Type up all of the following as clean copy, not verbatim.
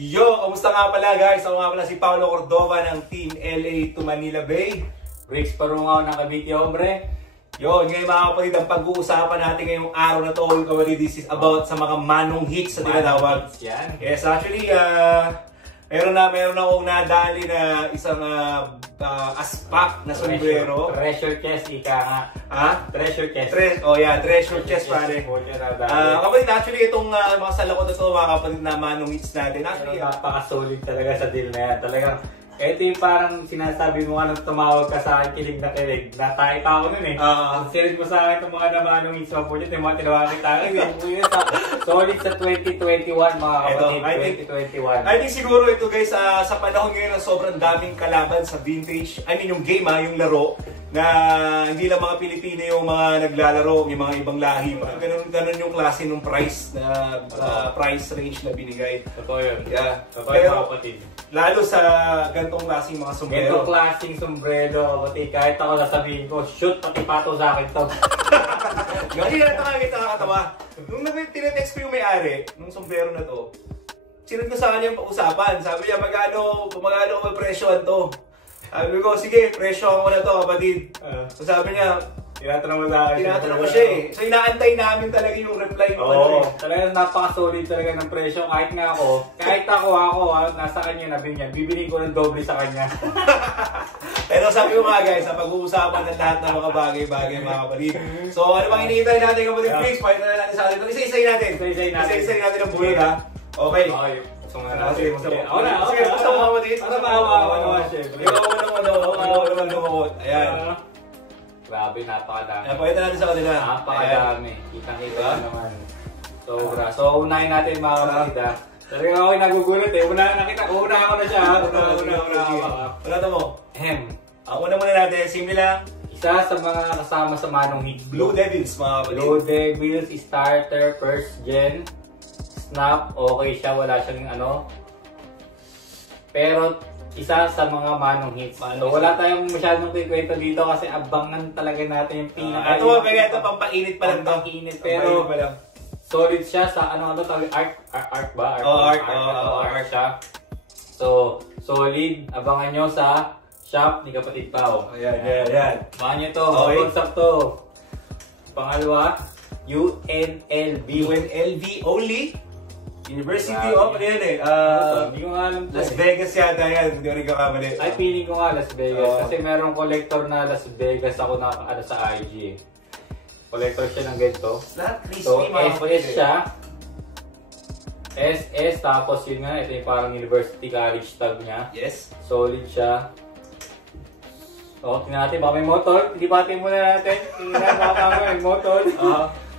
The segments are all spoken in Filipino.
Yo, kamusta nga pala guys? Ako nga pala si Paolo Cordova ng Team LA to Manila Bay. Bricks Parungaw ng Cavite Hombre. Yun, ngayon mga kapatid, ang pag-uusapan natin ngayong araw na to, kapatid, this is about sa mga manong hits sa tinatawag. Yes, actually, meron akong nadali na isang aspak na sombrero. Treasure chest, ika nga. Ha? Treasure chest. Treasure chest, pare. Kapatid, actually, itong mga salakot na ito, mga kapatid na manong hits natin. Actually, napaka-solid talaga sa deal na yan. Talagang, ito yung parang sinasabi mo nung tumawag ka sa akin, kilig na kilig. Natay pa ako nun eh. Sinid mo sa akin itong mga namanong hits mo po dyan, yung mga tinawagan tayo. Solid sa 2021 mga kapatid, 2021. I think siguro ito guys, sa panahon ngayon na sobrang daming kalaban sa vintage, I mean yung game yung laro, na hindi lang mga Pilipino yung mga naglalaro, yung mga ibang lahi. Ganun yung klase ng price na price range na binigay. Totoo yun. Yeah. Totoo yun mga kapatid. Lalo sa ganitong klaseng mga sombrero. Ganitong klaseng sombrero, kapatid. Kahit ako sasabihin ko, shoot, pati pato sa akin to. Hindi na nakakatawa. Nung tinetext ko yung may-ari, nung sombrero na to, sinunod ko sa kanya yung pag-usapan. Sabi niya, magkano ko presyohan to? Sabi ko, sige, presyo ako na to, kapatid. So sabi niya, tinatanong mo sa akin. Tinatanong ko siya eh. So inaantay namin talaga yung reply ko. Oo, talagang napaka-solid talaga ng presyo. Kahit ako, nasa kanya nabi niya, bibili ko ng doble sa kanya. Pero sabi ko mga guys, pag-uusapan ng lahat ng mga bagay-bagay mga kapatid. So ano bang hinihintay natin kapatid? Please, pakita na natin sa atin. Isa-isayin natin. Isa-isayin natin ang bulot ha. Okay. Sige, basta mo kapatid. Basta maawa naman syempre. Ikaw naman lumakot. Ayan. Grabe, napakadami. Pakita natin sa kanila. Napakadami. Kitang-kita naman. Sobra. So, unahin natin mga kapatid ha. Talagang ako'y nagugulat eh. Una ako na siya ha. Wala mo. Una muna natin. Simple lang. Isa sa mga kasama sa manong hits. Blue Devils mga kapatid. Blue Devils, starter, first gen. Snap, okay siya, wala siyang pero isa sa mga manong hits. So wala tayong masyadong kikwento dito kasi abangan talaga natin yung pinaka. Ito pampainit pa lang to. Pero solid siya sa art ba? Art siya. So solid, abangan nyo sa shop ni Kapatid Pao. Ayan. Abangan nyo to, concept to. Pangalawa, UNLV only. University of hindi ko nga alam. Las Vegas yata yan, hindi rin kakamali. Ay, piling ko nga Las Vegas. Kasi merong collector na Las Vegas ako na sa IG. Collector siya ng ganito. Lahat crispy so, mga SS siya. SS, tapos yun nga, ito yung parang university college tag niya. Yes. Solid siya. So, tingnan natin, baka may motor. Ilipatin muna natin. Tingnan baka may motor.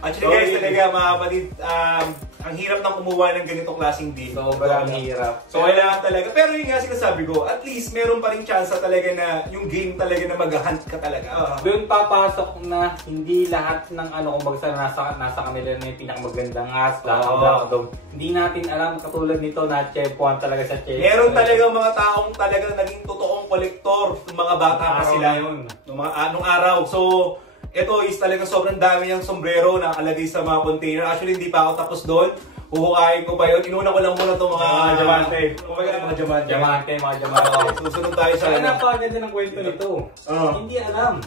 Actually guys, talaga mga kapatid, ang hirap nang kumuha ng ganitong klaseng deal. Sobrang hirap. So kailangan talaga. Pero yun nga sinasabi ko, at least meron pa rin chance talaga na yung game talaga na mag-hunt ka talaga. Doon papasok na hindi lahat ng kumbaga nasa kanila na yung pinakamagandang hindi natin alam katulad nito na tsempuan talaga sa tsempuan. Meron talaga mga taong talagang naging totoong kolektor ng mga bata pa sila yun. Nung araw. So ito is talaga sobrang dami niyang sombrero na nakalagay sa mga container. Actually, hindi pa ako tapos doon. Huhukain ko pa yun. Inuna ko lang muna itong mga diamante. Mga diamante. Susunod tayo sa napakaganda ng kwento nito. Hindi alam.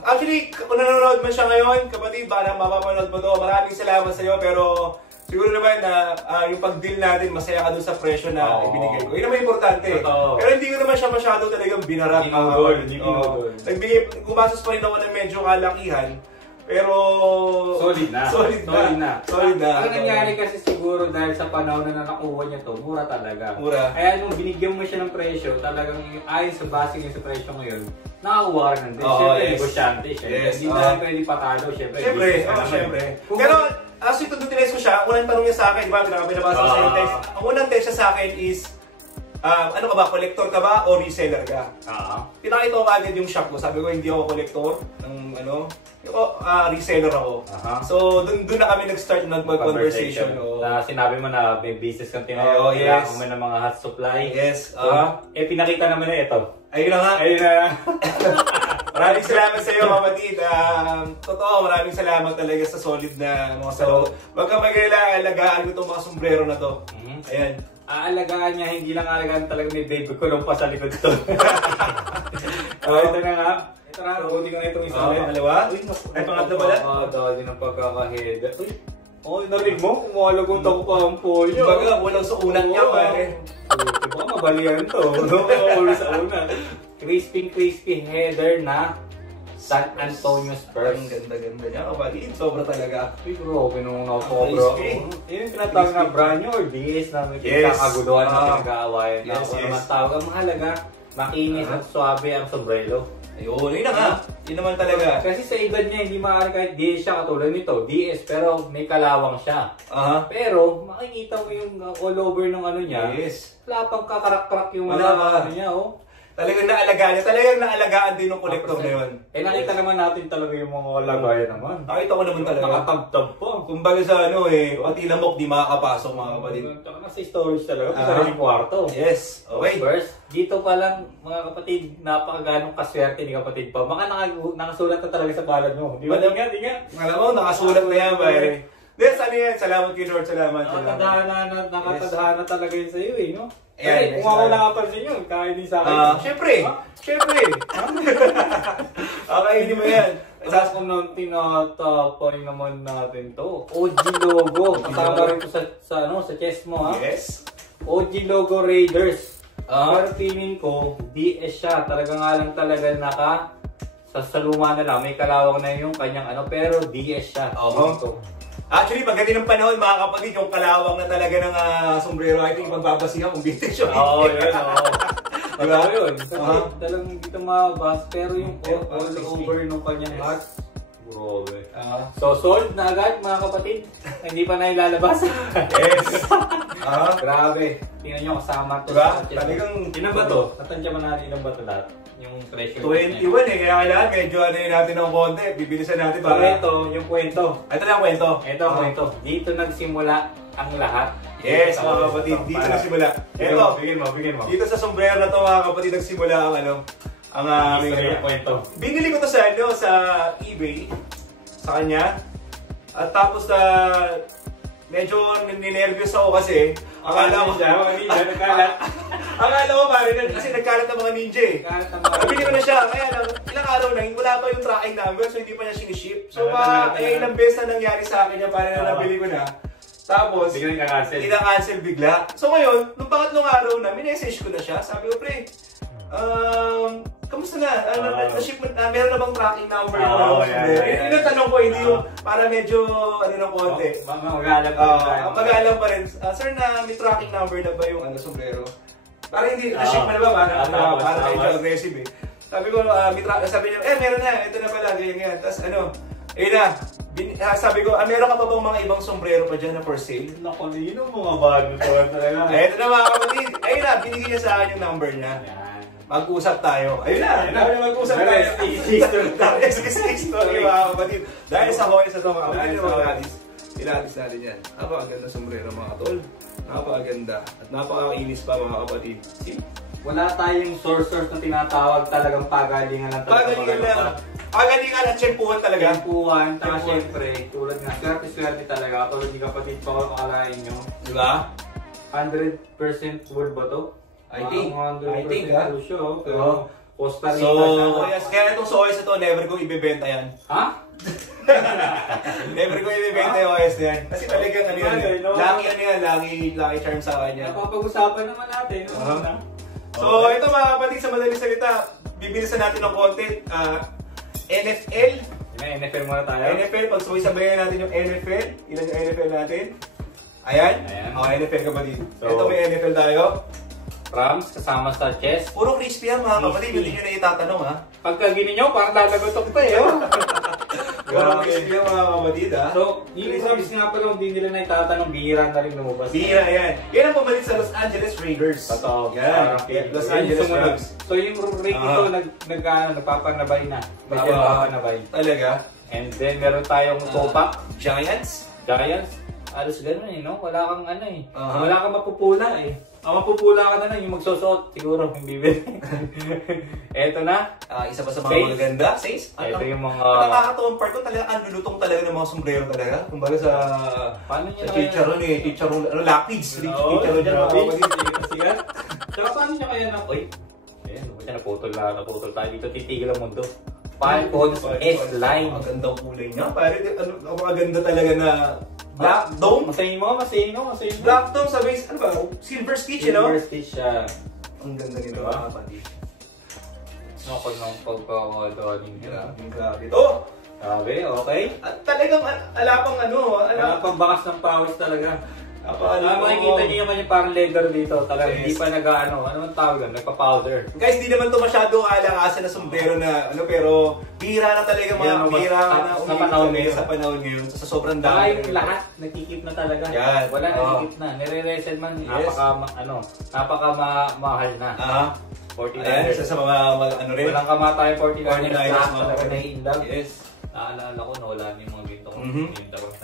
Actually, kung nanonood man siya ngayon, kapatid, parang mapapanood mo ito. Maraming salamat sa iyo, pero siguro naman na yung pag-deal natin, masaya ka dun sa presyo na ibinigay ko. Yun naman importante. Pero hindi ko naman siya masyado talagang binarap. Hindi Gumasos pa rin ako ng medyo kalakihan. Pero solid na. Ang nangyari kasi siguro dahil sa panahon na nakuha niya to, mura talaga. Kaya nung binigyan mo siya ng presyo, talagang ayon sa base niya sa presyo ngayon, nakakuha ka ng din. Siyempre, negosyante siya. Hindi na pwede patalo. Siyempre. Pero actually, tinest ko siya. Ang unang tanong niya sa akin, di ba? Binabasa ko sa yung text. Ang unang text niya sa akin is, ano ka ba? Collector ka ba o reseller ka? Pinakita ko agad yung shop ko. Sabi ko, hindi ako collector ng reseller ako. So, dun na kami nag-start mag-conversation. Sinabi mo na may business kang tinayo. Kailangan mo ng mga hot supply. Yes. Pinakita naman na ito. Ayun na nga. Maraming salamat sa iyo, kapatid. Totoo, maraming salamat talaga sa solid na mga salamat. Huwag kang mag-alala, alagaan mo itong mga sombrero na to. Ayan. Aalagaan niya, hindi lang aalagaan talaga may baby kulong pa sa likod to. Ito na nga. Ito na, hindi ko na itong isa. Dalawa? Ay, pangatlo pala? Dahil ng pagkakaheda. Narinig mo? Kumalagot ako pa ang polyo. Baga, walang sa unang niya, pare. Diba, mabalian to. Ulo sa una. Crispy header na San Antonio Spurs. Ang ganda-ganda niya, kapatid. Sobra talaga. Uy, bro, pinunong-sobra. Yun yung tinatawag na brand nyo or DS na may pinakaguluhan na pinag-aawayan. Ako naman tawag. Ang mahalaga, makinis at suabe ang sombrero. Ayun, yun na nga. Yun naman talaga. Kasi sa edad niya, hindi maaari kahit DS siya katulad nito. DS, pero may kalawang siya. Pero, makikita mo yung all over ng ano niya. Yes. Wala pang kakarak-karak yung ano niya, oh. Talagang naalagaan niya. Talagang naalagaan din ng kolektor na yun. Nakita naman natin talaga yung mga lagayan naman. Nakita ko naman talaga. Nakatabtab po. Kumbaga sa ano pati lamok di makakapasok mga kapatid. Tsaka nasa storage talaga. Sa yung kwarto. Yes. Okay. First, dito pa lang mga kapatid, napakaganong kaswerte ni kapatid pa. Baka nakasulat na talaga sa palad mo. Di ba? Di nga. Alam mo, nakasulat na yan, pare. Yes, ano yan? Salamat kay Lord, salamat. Nakatadhana talaga yun sa'yo no? Ayan, kung ako nakapansin yun, kaya din sa akin. Siyempre. Okay, hindi mo yan. Tapos kung nang tinatapay naman natin to, OG logo. Kasama rin ko sa chest mo, ha? Yes. OG logo Raiders. Pero feeling ko, DS siya. Talaga nga lang talaga sa luma na lang. May kalawang na yung kanyang pero DS siya. Actually, pagdating ng panahon, mga kapatid, yung kalawang na talaga ng sombrero, I think magbabasihan kung vintage yun. Yun. Diba yun? Kasi talagang hindi ito mabas, pero yung all over ng kanyang heart, grabe. So, sold na agad, mga kapatid. Hindi pa na ilalabas. Yes. Grabe. Tingnan nyo kasama ito. Diba? Talagang... Ilan ba ito? Tatansya man natin ilan ba ito lahat? Yung pressure. 21 kaya kailangan medyo natin ng konti. Bibilisan natin para... Ito, yung kwento. Ito lang kwento. Ito ang kwento. Dito nagsimula ang lahat. Yes, mga kapatid. Dito nagsimula. Ito, bigyan mo. Dito sa sombrero na to, mga kapatid, nagsimula ang kwento. Binili ko to sa eBay sa kanya. At tapos medyo ninervyos ako kasi akala ko nagkalat. Akala ko pare kasi nagkalat ng mga ninja Nabili ko na siya, kaya lang ilang araw na wala pa yung tracking number so hindi pa niya siniship. So ilang beses na nangyari sa akin yan, pare na nabili ko na. Tapos ina-cancel bigla. So ngayon, nung pangatlong araw na, minessage ko na siya. Sabi ko, pre, kamusta na? Na-ship mo na? Meron na bang tracking number ko? Yun ang tanong ko, hindi yung para medyo ng konti. Mag-aalam pa rin. Sir, may tracking number na ba yung sombrero? Para hindi, na-ship mo na ba? Para medyo aggressive Sabi ko, sabi niya, meron na. Ito na pala, ganyan. Tapos ayun na. Sabi ko, meron ka pa bang mga ibang sombrero pa dyan na for sale? Naku, yun ang mga bago to talaga. Ito na mga kapatid. Ayun na, binigyan niya sa akin yung number niya. Mag-usap tayo. Ayun na, mag-usap tayo. SK6 story mga kapatid. Dahil sa Hoyas na ito mga kapatid. Ilatis natin yan. Napakaganda sombrero mga tol. Napakaganda. At napakainis pa mga kapatid. Wala tayong source na tinatawag talagang pagalingan lang. Pagalingan at tsempuhan talaga. Tsempuhan. Taka syempre, tulad nga, swerte-swerte talaga. Tulad ni kapatid pa ko makalain nyo. Diba? 100% wood ba to? I think wood siya. Pero Costa Rica siya. Kaya itong soyas na to, never kong ibibenta yan. Ha? Never kong ibibenta yung OS na yan. Kasi talagang lucky charm sa kanya. Napapag-usapan naman natin. So ito mga kapatid, sa madaling salita, bibilisan natin ng content. NFL. NFL muna tayo. NFL, pag sabayan natin yung NFL. Ilan yung NFL natin? Ayan. NFL kapatid. Ito may NFL tayo. Rams kasama sa chest. Puro crispy yan mga kapatid, hindi nyo na itatanong Pagka gini nyo, parang lalagotok pa Puro crispy yan mga kapatid So, yung Rams nga pala, hindi nila na itatanong, bihira na rin lumabas. Bihira yan. Yan ang pumalit sa Los Angeles Raiders. Totoo. Yan. Los Angeles Rams. So yung rate ito, nagpapanabay na. Medyo nagpapanabay. Talaga? And then meron tayong Topak. Giants? Alos ganun no? Wala kang wala kang mapupula mapupula ka na lang yung magsusuot. Siguro, yung bibili. Eto na. Isa pa sa mga magaganda. Says? Ito yung mga... Nakakatuwang part ko talaga, ang lulutong talaga ng mga sombrero talaga. Kumbaga sa... Paano niya sa chicharon eh. Chicharon, lapids. Chicharon dyan. Siya. Tsaka paano niya kaya na... Uy, ayan, siya naputol tayo dito. Titigil ang mundo. Falcons S-Line. Ang gandang kulay niya. Parang ang maganda talaga na... Black Dome? Masayin mo. Black Dome sa base, ano ba? Silver Stitch, you know? Silver Stitch siya. Ang ganda nito, mga kapatid. Ako ng pagkakadaling niya. Grabe. Oh! Grabe, okay. At talagang alapang Alapang bakas ng pawis talaga. Makikita niyo yung kanyang parang leather dito. Talagang hindi pa ano man tawag doon, nagpa-powder. Guys, di naman to masyado kalakasan na sombrero na pero bihira na talaga bihira na sa panahon ngayon. Sa sobrang dami. Kaya yung lahat, nakikip na talaga. Yan. Wala nakikip na. Nire-resell man, napaka-mahal na. 49ers. Isa sa mga rin. Walang kamatay 49ers. Talaga nai-indag. Yes. Naalala ko, nawala na yung mga ginto ko.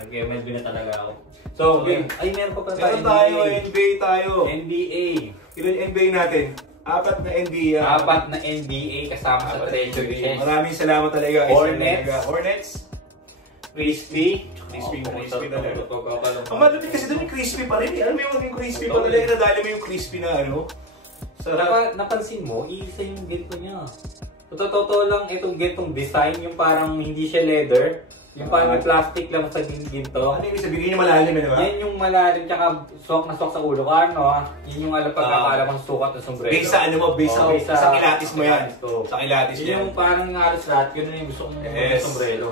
Nag-MLB na talaga ako. So, ay meron pa pala tayo. NBA tayo. NBA. Ilan yung NBA natin? 4 na NBA. 4 na NBA kasama sa treasure chest. Maraming salamat talaga. Hornets. Crispy. Crispy talaga. Ang malapit kasi doon yung crispy pa rin. Alam mo yung maging crispy pa talaga. Nadali mo yung crispy na Napansin mo, isa yung ginto niya. Totoo lang itong gintong design, yung parang hindi siya leather. Yung parang plastic lang sa ginto. Ano yung sabihin yung malalim, di ba? Yan yung malalim, tsaka swak na swak sa ulo ka, no? Yun yung pagkakala kong sukat ng sombrero. Base sa base sa kilatis mo yan. Sa kilatis mo yan. Yung parang halos lahat, yun yung gusto kong sombrero.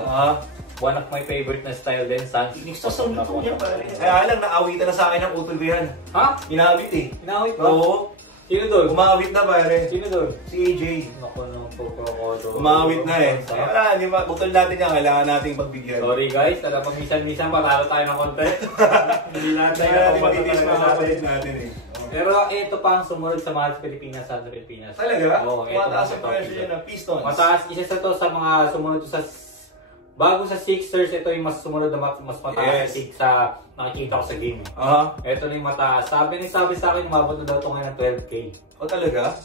One of my favorite na style din, Sans. Nagsasamlo ko niya pare. Kaya lang, naawitan na sa akin ang utol ko yan. Ha? Inawit eh. Inawit ba? Oo. Sino doon? Umawit na pare. Sino doon? Si AJ. Naku naman po. Umawit na eh. Kaya wala, hindi utol natin yan. Kailangan nating pagbigyan. Sorry guys, pag minsan patalo tayo ng konti. Hindi natin nakapagpapalit natin eh. Pero ito pa ang sumunod sa mga Pilipinas, sa Pilipinas. Talaga? Oo, mataas ang presyo yan na Pistons. Mataas, isa sa to sa mga sumunod sa bago sa Sixers, ito yung mas sumunod na mas mataas sa nakikita ko sa game. Ito na yung mataas. Sabi sa akin, umabot na daw ito ngayon ng 12K. O talaga?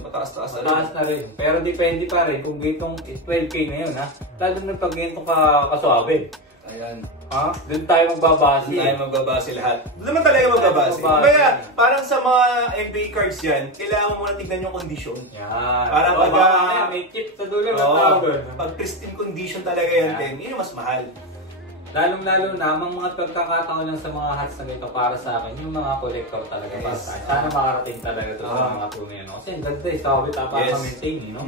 Mataas-taas na rin. Mataas na rin. Pero depende pa rin kung gitong 12K na yun, ha? Lalo nang pag gitong kaswabe. Ayan. Doon tayo magbabase. Lahat. Doon naman talaga magbabase. Kaya, parang sa mga NBA cards yan, kailangan mo muna tignan yung condition. Yan. Parang may chip sa dulo ng tawag. Pag pristine condition talaga yan, yun yung mas mahal. Lalong-lalo na, mga pagkakataon lang sa mga hats na ganito para sa akin, yung mga collector talaga. Sana makarating talaga ito sa mga tunay. Kasi ang ganda eh, sabi tapos ma-maintain eh, no?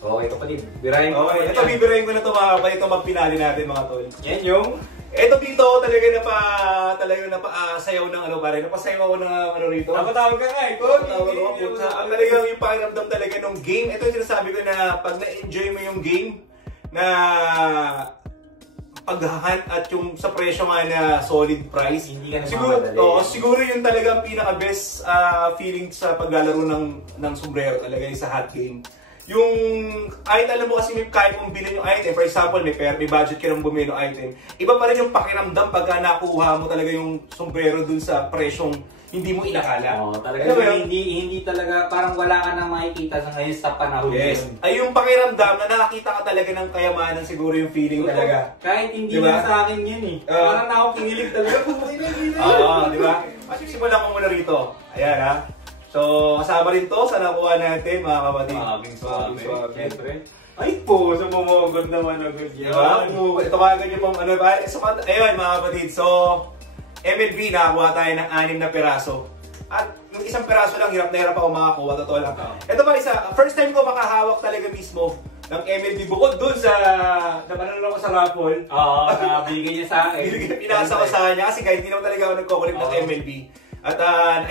Okay, kapatid. Birahin ko. Ito, bibirahin ko na ito mga kapatid. Ito magpinali natin mga tol. Yan yung... Ito dito, talaga napaasayaw ng napasayaw ako ng rito. Napatawag ka nga, ito. Ang talagang yung pakiramdam talaga ng game. Ito yung sinasabi ko na pag na-enjoy mo yung game, na paghahunt at yung sa presyo nga na solid price. Hindi ka naman siguro yung talagang pinaka-best feeling sa paglalaro ng sombrero talaga yung sa hot game. Yung, kahit alam mo kasi kaya mong bilhin yung item, for example, may budget ka ng bumili ng item, iba pa rin yung pakiramdam pagka nakuha mo talaga yung sombrero dun sa presyong hindi mo inakala. Talaga hindi talaga, parang wala ka nang makikita sa ngayon sa panahon. Yes. Ay yung pakiramdam na nakakita ka talaga ng kayamanan, siguro yung feeling talaga. Kahit hindi na sa akin yun eh. Parang na ako kinilig talaga. Di ba? Simulan mo muna rito. Ayan ha. So, kasama rin to sa nakuha natin, mga kapatid. Maraming siyempre. Ay po, sa mumugod naman agad yan. Diba? Ito kagad yung ayun, mga kapatid. So, MLB, nakakuha tayo ng 6 na peraso. At yung isang peraso lang, hirap na hirap ako makakuha. Totoo lang. Ito ba first time ko makahawak talaga mismo ng MLB. Bukod dun sa, namanalo ko sa raffle. Nabigay niya sa akin. Pinasa ko sa kanya kasi kahit hindi naman talaga ako nagkukulit ng MLB. At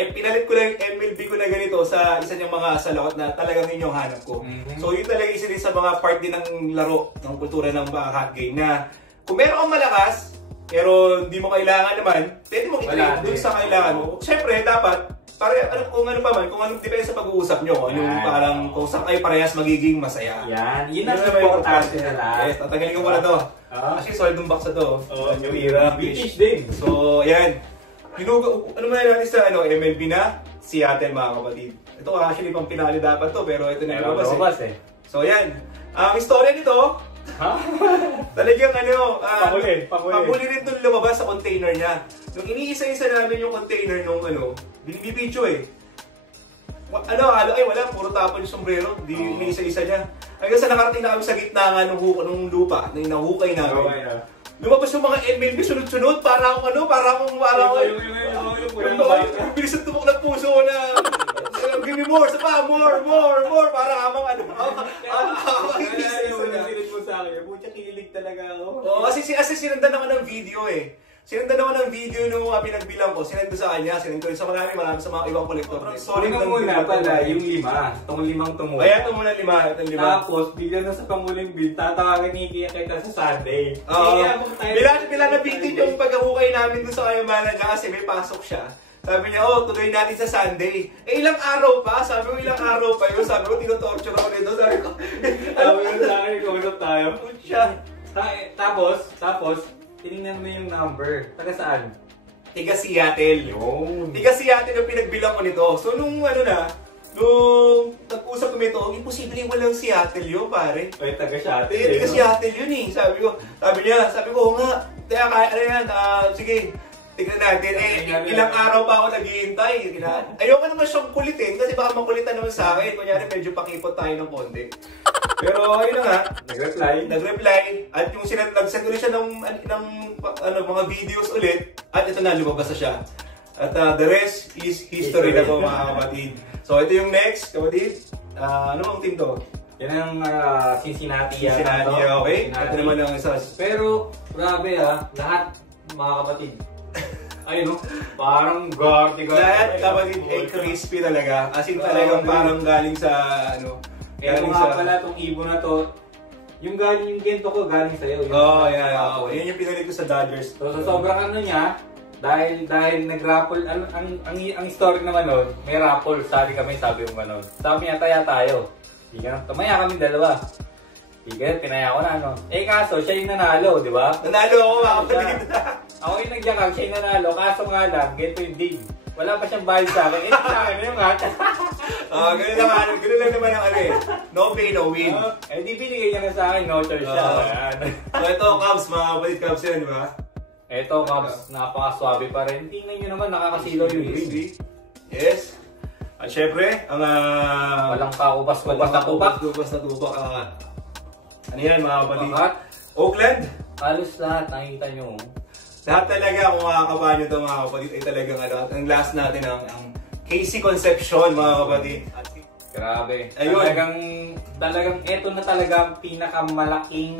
pinalit ko lang yung MLB ko na ganito sa isa niyang mga salawat na talagang yun yung hanap ko. So yun talaga isa din sa mga part din ng laro, ng kultura ng hot game na kung meron kang malakas, pero hindi mo kailangan naman, pwede mong i-trade dun sa kailangan mo. Siyempre, dapat, kung ano pa man, kung ano, depende sa pag-uusap nyo. Yung parang kung saan kayo parehas magiging masaya. Yan, yun ang importante na lahat. Yes, tatagalin ko muna to. Actually, soldong box na to. New era. British din. So, yan. Ano man natin sa MLB na? Seattle, mga kapatid. Ito actually pang pinali dapat to, pero ito na yung lumabas eh. So yan. Ang istorya nito, talagang panguli rin itong lumabas sa container niya. Nung iniisa-isa namin yung container nung binibidyo eh. Wala, puro tapon yung sombrero. Di iniisa-isa niya. Hanggang sa nakarating na kami sa gitna nga nung lupa, na inahukay namin. Lumabas yung mga MLB sunod-sunod, para akong yung bilis ng tumak ng puso ko na give me more, more, para amang Sinunod mo sa akin, buti kinilig talaga ako. Oo, kasi sinundan naman ng video eh. Sinundan naman ng video nung pinagbilang ko, sinundan sa kanya, sinundan sa marami sa mga ibang kolektor. Sorry na muna pala, yung 5, itong 5 tumuha. Kaya ito muna 5, Tapos, bigla na sa panguling bill, tatawagin ni Kia kita sa Sunday. Oo. Bila nabitin yung pag-ahukay namin dun sa kayamanan niya kasi may pasok siya. Sabi niya, tuloy natin sa Sunday. Ilang araw pa? Sabi ko, ilang araw pa yun? Sabi ko, tinotorture ako nito. Sabi ko, sa akin, kumunot tayo. Tapos, tinignan mo yung number. Taga saan? Tiga Seattle. Yun. Tiga Seattle yung pinagbilang ko nito. So, nung nag-usap kami ito, imposible walang Seattle yun, pare. Ay, taga Seattle. Tiga Seattle yun eh. Sabi ko, nga. Kaya, sige. Tignan natin, ilang araw pa ako naghihintay. Ayoko naman siyang kulitin kasi baka makulitan naman sa akin. Kunyari, medyo pakipot tayo ng konti. Pero ayun na nga, nag-reply. At yung nag-send ulit siya ng mga videos ulit. At ito na, lumabas na siya. At the rest is history na po, mga kapatid. So ito yung next, kapatid. Ano ang team to? Yan ang Cincinnati. Cincinnati, okay? Ito naman ang isa. Pero, grabe lahat, mga kapatid. Ayun, parang garty. Lahat kapatid ay crispy talaga. As in talagang parang galing sa galing sa pala tong ibon na to. Yung gento ko galing sa iyo. Yan yung pinalit ko sa Dodgers. So sobrang niya dahil nag-raffle ang story naman nun, may raffle, sabi yung gano'n. Sabi niya, taya tayo. Tumaya kami dalawa. Pinaya ko na kaso siya yung nanalo, di ba? Nanalo ako, mga kapatid. Ako yung nagyakag, siya yung nanalo, kaso nga lang, ganito yung dig. Wala pa siyang bayad sa akin, sa akin na yung hat. Ganun lang naman ang no pay, no win. Di binigay niya na sa akin, no choice siya. So ito, Cubs, mga kapatid, Cubs yan, di ba? Ito, Cubs, napaka-swabe pa rin. Tingnan nyo naman, nakakasilaw yung green. Yes. At syempre, ang walang kakubas na tupak. Ano yan, mga kapatid? Oakland? Halos lahat, nakikita nyo. Lahat talaga, kung makakabahan nyo ito, mga kapatid, ay talagang ang last natin, ang KC Concepcion, mga kapatid. Grabe. Ayun. Talagang ito na talaga ang pinakamalaking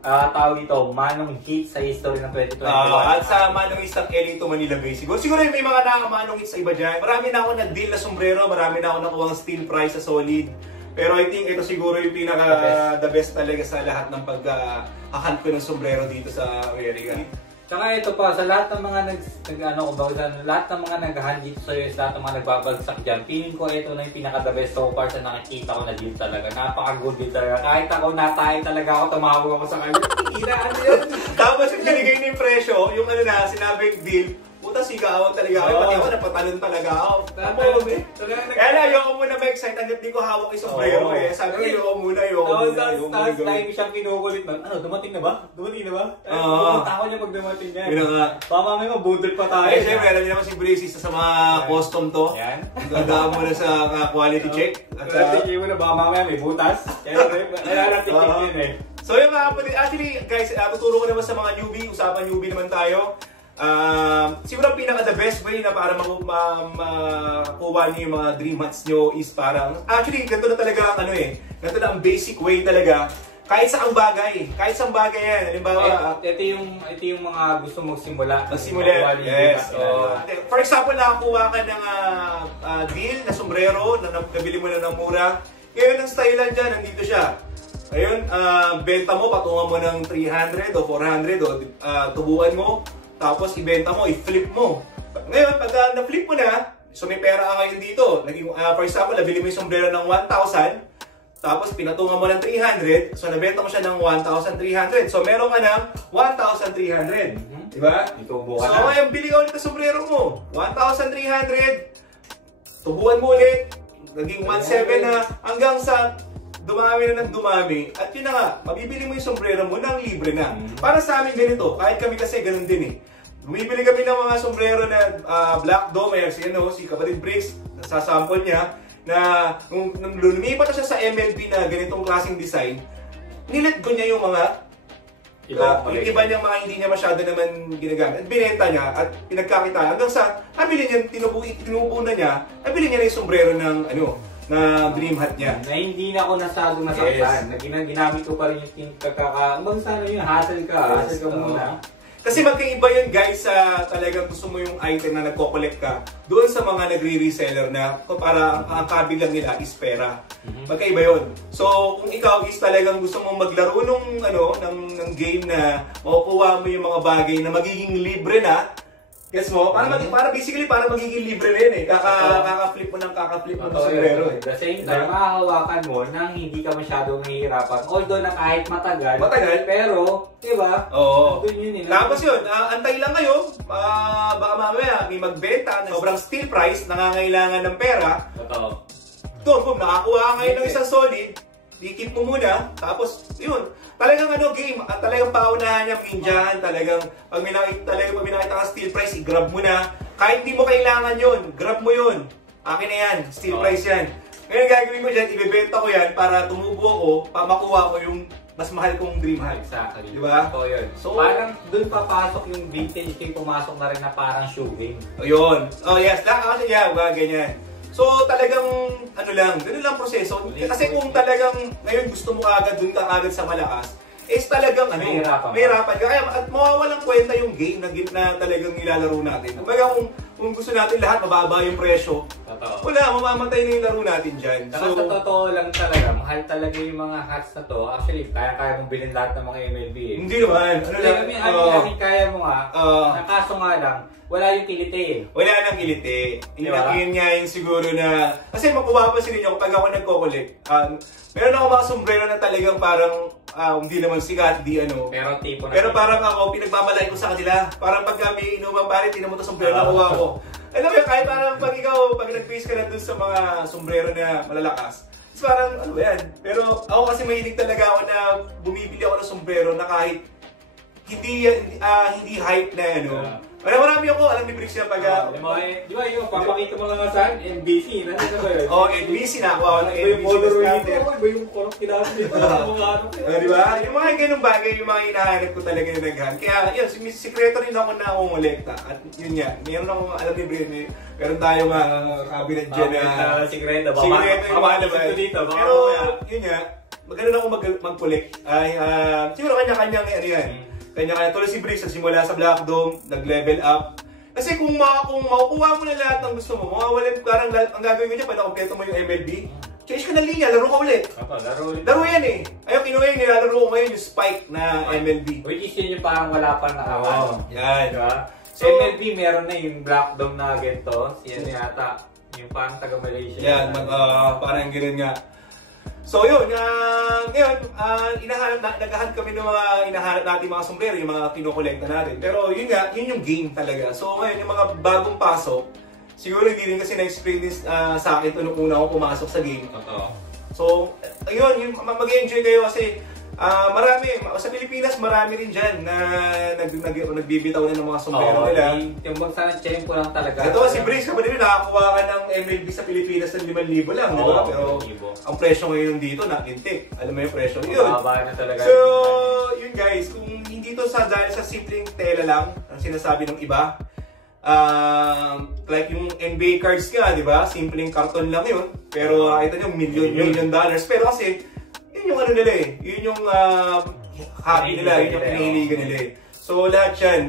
tawag dito, manong hit sa history ng 2021. At sa manong hit ng LA to Manila Bay. Siguro may mga nakamanong hit sa iba dyan. Marami na ako nag-deal na sombrero, marami na ako nakuha ng steel price sa solid. Pero I think ito siguro yung the best talaga sa lahat ng pag-hunt ko ng sombrero dito sa America. Tsaka ito pa, sa lahat ng mga lahat ng mga nag-hunt dito sa US, lahat ng mga nagbabagsak dyan, feeling ko ito na yung pinaka-the best so far sa nakikita ko na deal talaga. Napaka-good deal talaga. Kahit ako natay talaga ako, tumawag ako sa kanya. Ano yun? Tapos yung binigay niya yung presyo, yung sinabing deal, puta sigawan talaga ako. Pati ako napatalon talaga ako. Kaya na, ayoko muna ma-excite hanggat di ko hawak yung sombrero eh. Sabi ko, ayoko muna. Tapos time siyang kinukulit na, dumating na ba? Pumunta ako niya pag dumating niya. Yun nga. Baka may mabudol pa tayo. Eh, siyempre, alam niyo naman si Brace, isa sa mga custom to. Yan. Gagawin mo na sa quality check. At tingin mo na baka mamaya may butas. Kaya natin yun eh. So yung mga kapatid, actually guys, tuturo ko naman sa mga newbie, usapan newbie naman tayo. Siguro ang pinaka the best way na para makuha niyo yung mga dream hunts nyo is parang, actually ganito na talaga ang ganito na ang basic way talaga. Kahit saang bagay yan. Halimbawa, ito yung mga gusto magsimula. Yes. For example, nakakuha ka ng deal na sombrero na nabili mo na ng mura. Ngayon ang style lang dyan, nandito siya. Ngayon, benta mo, patungan mo ng 300 o 400 o tubuan mo. Tapos ibenta mo, i-flip mo. Ngayon, pag na-flip mo na, so may pera ka ngayon dito. For example, nabili mo yung sombrero ng 1,000. Tapos pinatungan mo ng 300, so nabenta mo siya ng 1,300. So meron ka ng 1,300. Diba? Itubo ka So na. ngayon, bili ka ulit ang sombrero mo. 1,300. Tubuan mo ulit. Naging 1,700 na hanggang sa dumami na ng dumami. At yun na nga, mabibili mo yung sombrero mo nang libre na. Para sa amin ganito, kahit kami kasi ganun din eh. Bumibili kami ng mga sombrero na Black Dome, si Kapatid Bricks, nasasample niya, na nung lumipat na siya sa MLB na ganitong klaseng design, nilet go niya yung mga yung iba niyang mga hindi niya masyado naman ginagamit. At binenta niya at pinagkakita hanggang sa nabili niya, tinubo na niya, nabili niya na yung sombrero ng na dream hat niya. Na hindi na ako nasado nasaktan. Yes. Ginamit ko pa rin yung hanggang sa yung hassle ka muna. Kasi magkaiba yun guys sa talagang gusto mo yung item na nagko-collect ka doon sa mga nagre-reseller na para ang kabilang nila is pera. Magkaiba yun. So kung ikaw is talagang gusto mong maglaro ng game na makukuha mo yung mga bagay na magiging libre na, guess mo? Para basically para magiging libre na yun eh. Kaka-flip mo ng sombrero eh. The same time, makahawakan mo nang hindi ka masyadong nahihirapan. Although na kahit matagal, pero, diba? Oo. Yun, tapos yun, antay lang kayo. Baka mamaya may magbenta na sobrang steal price, nangangailangan ng pera. Totoo. Doon, nakakuha ka ngayon ng isang solid, i-keep mo muna, tapos yun. Talagang game, talagang paunahan niya, minjahan, talagang pag may nakita ka steel price, i-grab mo na. Kahit hindi mo kailangan yun, grab mo yun. Akin na yan, steel price yan. Ngayon gagawin ko dyan, ibebenta ko yan para tumubo ko, para makuha ko yung mas mahal kong dream hat. Exactly. Diba? Yun. So, parang doon papasok yung vintage game, pumasok na rin na parang shoeing. Yun. Oh yes, ganyan. So talagang ganun lang proseso. Kasi kung talagang ngayon gusto mo kaagad doon ka agad sa malakas, is talagang mahirapan ka. Kaya at mawawalang kwenta yung game na talagang nilalaro natin. Kumbaga kung gusto natin lahat mababa yung presyo, wala, mamamatay na yung laro natin dyan. So, sa totoo lang talaga, mahal talaga yung mga hats na to. Actually, kaya mong bilhin lahat ng mga MLB eh. Hindi naman. Kaya mo nga, nakaso nga lang, wala yung kilite eh. Wala nang kilite. Yun nga yung siguro na, kasi mapapapansin ninyo kapag ako nagko-collect, meron ako mga sombrero na talagang parang hindi naman sikat, pero parang ako, pinagbabalay ko sa kanila. Parang pag kami inuman pare, tinan mo ito sombrero na kuha ko. Alam mo, kahit parang pag nag-face ka na dun sa mga sombrero na malalakas, parang yan. Pero ako kasi mahilig talaga ako na bumibili ako ng sombrero na kahit hindi hype na marami ako, alam ni Bricks yan pag... di ba yung papakita mo lang saan? NBC, nasa ba yun? NBC na ako ng NBC scatter. Iba yung korok kinasa dito, di ba? Yung mga ganung bagay, yung mga hinahanap ko talaga na naghan. Kaya yun, sikreto rin ako na umulekta. At yun nga, meron akong, alam ni Bricks, meron tayo mga cabinet dyan na... Sikreto yung mga naman. Pero yun nga, maganda ako mag-collect. Siguro kanya-kanyang yan. Kanya-kanya tulad si Bricks, nagsimula sa Black Dome, nag-level up. Kasi kung makukuha mo na lahat ng gusto mo, mawawalan, parang ang gagawin mo dyan, pala kompleto mo yung MLB, change ka na linya, laro ka ulit. Laro yan eh. Ayun, kinuha yung nilalaro ko ngayon, yung Spike na MLB. Which is yun yung parang wala pa na awan. Yan. So, MLB meron na yung Black Dome na ganito, siya yata, yung parang taga-Malaysia. Yan, parang gano'n nga. So yun, ngayon, naghahanap kami ng mga hinahanap natin mga sombrero, yung mga kinukolekta natin. Pero yun nga, yun yung game talaga. So ngayon, yung mga bagong pasok, siguro hindi rin kasi na-experience sa akin ito nung una ako pumasok sa game. So, ayun, mag-enjoy kayo kasi marami, sa Pilipinas marami rin dyan na nagbibitaw na ng mga sombrero nila. Yung bansa ng Tiempo lang talaga. Ito si Bricks, kapatid, nakakuha ka ng MLB sa Pilipinas ng 5,000 lang, di ba? Pero ang presyo ngayon dito, nakintik. Alam mo yung presyo? Yun. Na talaga. So, yun guys, kung hindi ito sa simpleng tela lang, ang sinasabi ng iba, like yung NBA cards nga, di ba? Simpleng karton lang yun. Pero ito yung million dollars. Pero kasi, yun yung nila eh. Yun yung hobby nila, yun yung pinahiligan nila eh. So lahat yan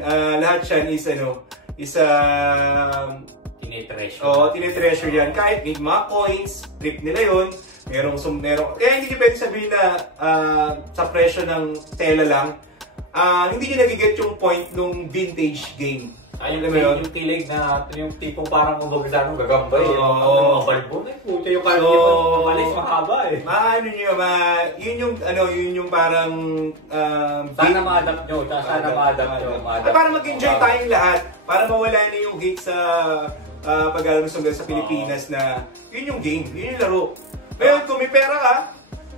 is tinetreasure yan. Kahit may mga coins, trip nila yun. Merong kaya hindi nyo pwede sabihin na sa presyo ng tela lang, hindi nyo nagiget yung point nung vintage game. yung kilig na yung tipong parang kumbaga sa gagambay. Oo. Balbo na puto yung kamalis mahaba eh. Yun yung parang sana ma-adapt nyo. Sana ma-adapt nyo. Para mag-enjoy tayong lahat. Para mawala na yung hate sa pag-aaral sa Pilipinas na yun yung game, yun yung laro. Ngayon, kung may pera ka,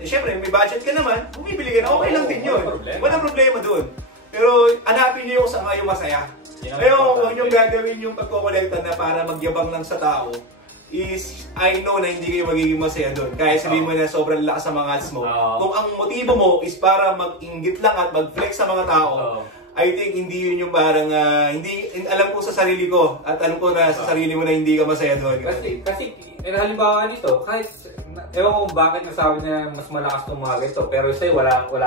syempre may budget ka naman, bumibili ka na, okay lang din yun. Walang problema doon. Pero hanapin niyo yung saan kayo masaya. Ngayon, huwag niyong gagawin yung pagkokolekta na para magyabang lang sa tao is, I know na hindi kayo magiging masaya doon. Kaya sabihin mo na sobrang lakas sa mga ads mo. Kung ang motibo mo is para mag-inggit lang at mag-flex sa mga tao, I think hindi yun yung parang, alam ko sa sarili ko at alam ko na sa sarili mo na hindi ka masaya doon. Kasi halimbawa nito, kahit, ewan ko bakit nasabi na mas malakas ng mga ganito, pero sa'yo wala akong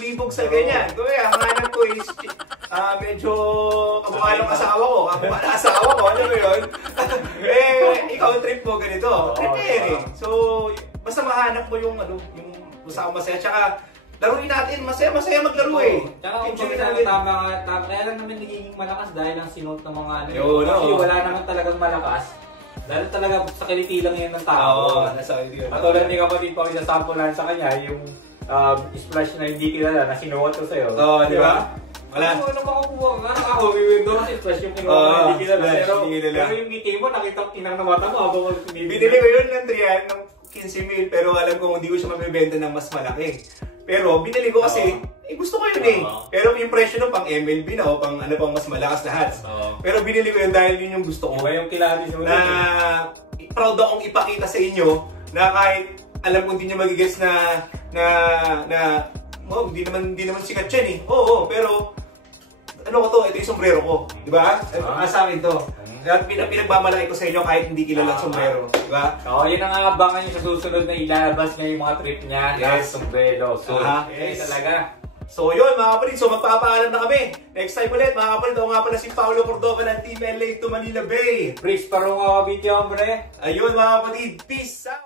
libog sa ganyan. Kaya ang hanap ko is medyo kamukha ng asawa ko, alam mo yun? Ikaw trip mo ganito, trip eh. So, basta mahanap mo yung basta masaya, tsaka laruin natin, masaya maglaro eh. Tsaka tama, kaya lang naman nagiging malakas dahil ang sinuot ng mga kasi wala naman talagang malakas. Dahil talaga sa kiliti lang yan ng tao. Katulad ni kapatid pa yung sample na sa kanya, yung splash na hindi kilala na sinuot ko sa'yo. Di ba? Wala. Ano makakuha nga? Ako, may window kasi splash yung kinuha na hindi kilala. Pero yung ngiti mo, nakita ko tinang na mata mo habang binili ko yun ng 15,000 pero alam ko hindi ko siya mabibenta ng mas malaki. Pero binili ko kasi, gusto ko yun eh. Pero yung presyo nun pang MLB na o pang mas malakas na hats. Pero binili ko yun dahil yun yung gusto ko. Iba yung kilatis mo na proud akong ipakita sa inyo na kahit alam kong hindi nyo magigets hindi naman sikat yan eh. Oo, pero ito yung sombrero ko. Diba? Sa akin to. At pinagmamalaki ko sa inyo kahit hindi kilalang sombrero. Diba? Yun ang abangan nyo sa susunod na ilalabas niya yung mga trip niya. Yes, sombrero. So, talaga. So yun mga kapatid, so magpapaalam na kami. Next time ulit mga kapatid, ako nga pala si Paolo Cordova ng Team LA to Manila Bay. Bricks Parong Kabiti, hombre. Ayun mga kapatid, peace out!